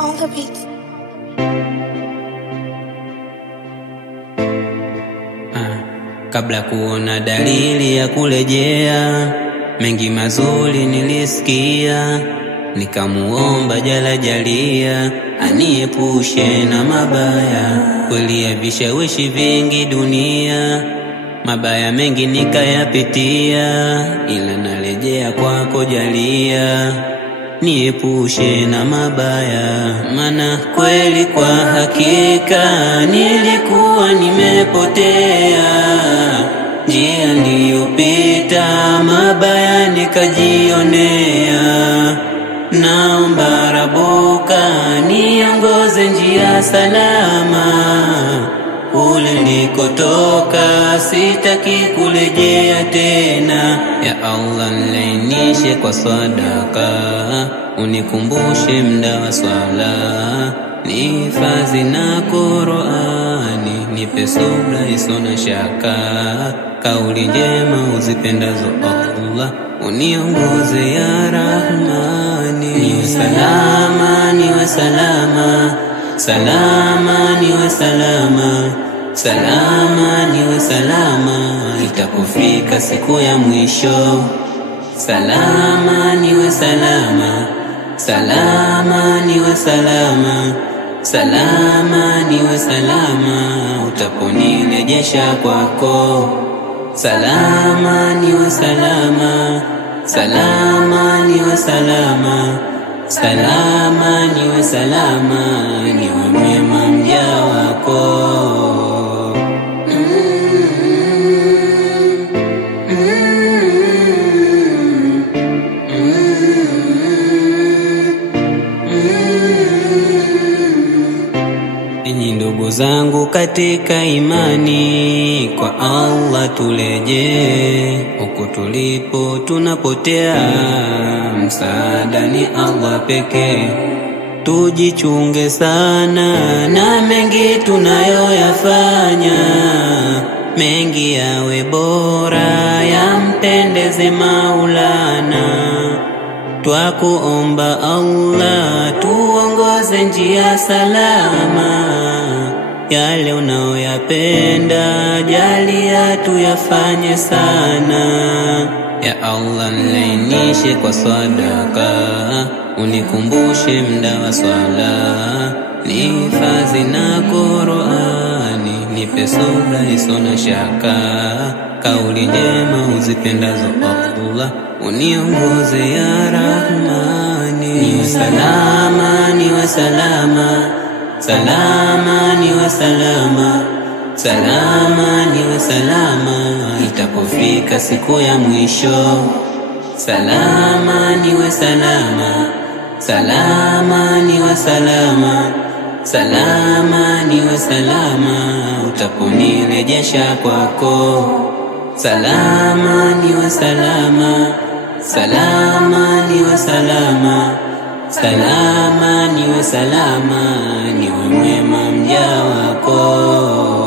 on the beat. Kabla kuona dalili ya kurejea, mengi mazuri nilisikia, nikamuomba Jalla Jalia aniepushe na mabaya. Kweli ya vishawishi vingi dunia, mabaya mengi nikayapitia, ila narejea kwako Jalia, niepushe na mabaya. Maana kweli kwa hakika nilikuwa nimepotea, njia niliyopita mabaya nikajionea. Naomba Rabuka niongoze njia salama, kule nilikotoka sitaki kurejea tena. Ya Allah nilainishe kwa sadaka, unikumbushe mda wa swala, nihifadhi na Qur'ani, nipe subra isona shaka, kauli njema uzipendazo Allah, uniongoze ya Rahmani. Niwe salama, niwe salama, salama niwe salama, salama niwe salama, itakufika siku ya mwisho. Salama niwe salama, salama niwe salama, salama niwe salama, utaponirejesha kwako. Salama niwe salama, salama niwe salama, salama niwe salama, niwe mwema mja wako. Enyi ndugu zangu katika imani, kwa Allah tuleje, huku tulipo tunapotea, msaada ni Allah pekee. Tujichunge sana na mengi tunayoyafanya, mengi yawe bora yampendeze Maulana. Twakuomba Allah tuongoze njia salama, yale unayoyapenda Jalia tuyafanye sana. Ya Allah nilainishe kwa sadaka, unikumbushe mda wa swala, nihifadhi na Qur'ani, nipe subra isona shaka, kauli njema uzipendazo Allah, uniongoze ya Rahmani. Niwe salama, niwe salama, salama niwe salama, salama niwe salama, itakufika siku ya mwisho. Salama niwe salama, salama niwe salama, salama niwe salama, utaponirejesha kwako. Salama niwe salama, salama niwe salama, salama niwe salama, niwe mwema mja wako.